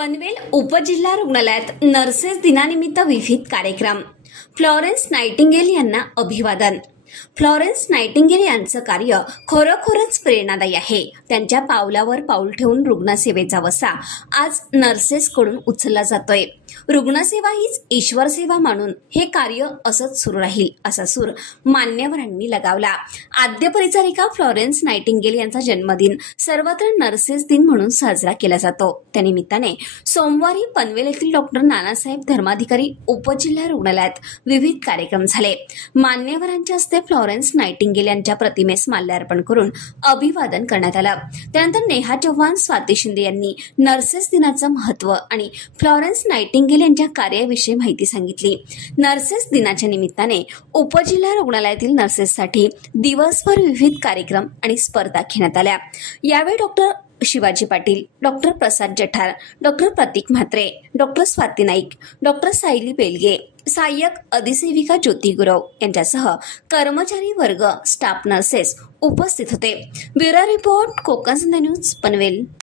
पनवेल उपजिल्हा रुग्णालयात नर्सेस दिनानिमित्त विविध कार्यक्रम। फ्लॉरेन्स नाइटिंगेल यांना अभिवादन। फ्लॉरेन्स नाइटिंगेल यांचं कार्य खरोखरच प्रेरणादायी आहे। त्यांच्या पावलावर पाऊल ठेवून रुग्णसेवेचा वसा आज नर्सेसकडून उचलला जातोय। रुग्णसेवा हीच ईश्वर सेवा मानून हे कार्य असंच सुरू राहील असा सूर मान्यवरांनी लगावला। आद्य परिचारिका फ्लॉरेन्स नाइटिंगेल यांचा जन्मदिन सर्वत्र नर्सेस दिन म्हणून साजरा केला जातो। त्यानिमित्ताने सोमवारी पनवेल येथील डॉक्टर नानासाहेब धर्माधिकारी उपजिल्हा रुग्णालयात विविध कार्यक्रम झाले। मान्यवरांच्या हस्ते फ्लॉरेन्स नाइटिंगेल यांच्या प्रतिमेस माल्यार्पण करून अभिवादन करण्यात आलं। त्यानंतर नेहा चव्हाण, स्वाती शिंदे यांनी नर्सेस दिनाचं महत्त्व आणि फ्लॉरेन्स नाइटिंगेल यांच्या कार्याविषयी माहिती सांगितली। नर्सेस दिनाच्या निमित्ताने उपजिल्हा रुग्णालयातील नर्सेससाठी दिवसभर विविध कार्यक्रम आणि स्पर्धा घेण्यात आल्या। यावेळी डॉक्टर शिवाजी पाटील, डॉक्टर प्रसाद जठार, डॉक्टर प्रतीक म्हात्रे, डॉक्टर स्वाती नाईक, डॉक्टर सायली बेलगे, सहाय्यक अधिसेविका ज्योती गुरव यांच्यासह कर्मचारी वर्ग, स्टाफ नर्सेस उपस्थित होते। ब्युरो रिपोर्ट, कोकण संध्या न्यूज, पनवेल।